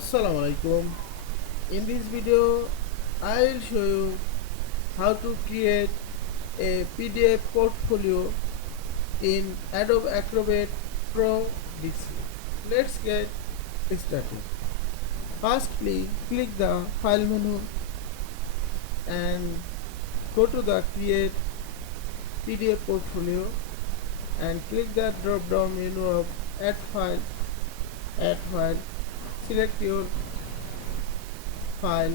Assalamu Walaikum. In this video, I will show you how to create a PDF portfolio in Adobe Acrobat Pro DC. Let's get started. Firstly, click the File menu and go to the Create PDF Portfolio and click the drop down menu of Add File. Select your file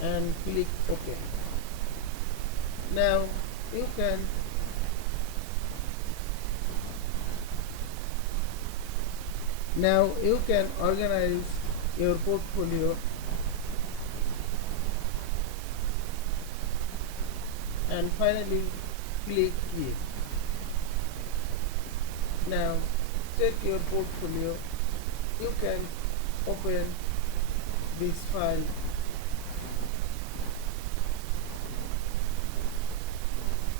and click OK. Now you can organize your portfolio and finally click Create. Now check your portfolio. You can open this file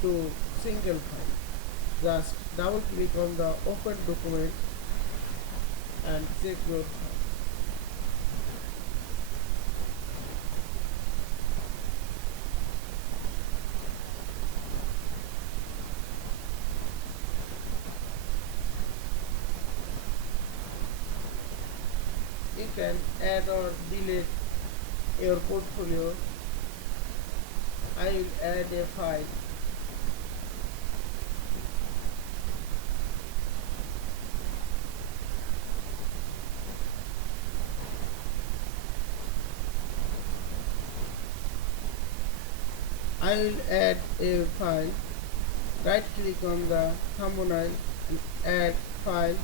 to single file. Just double click on the open document and check your file. You can add or delete your portfolio. I will add a file. I will add a file. Right click on the thumbnail and add file.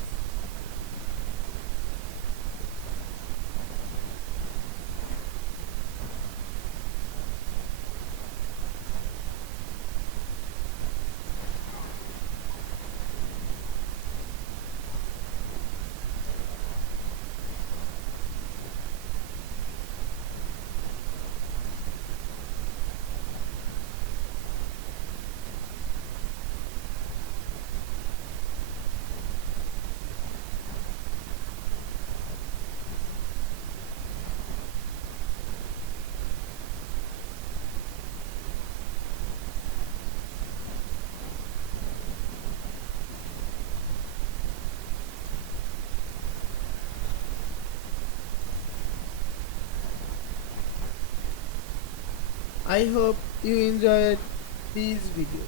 I hope you enjoyed this video.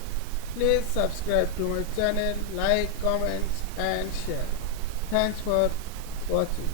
Please subscribe to my channel, like, comment and share. Thanks for watching.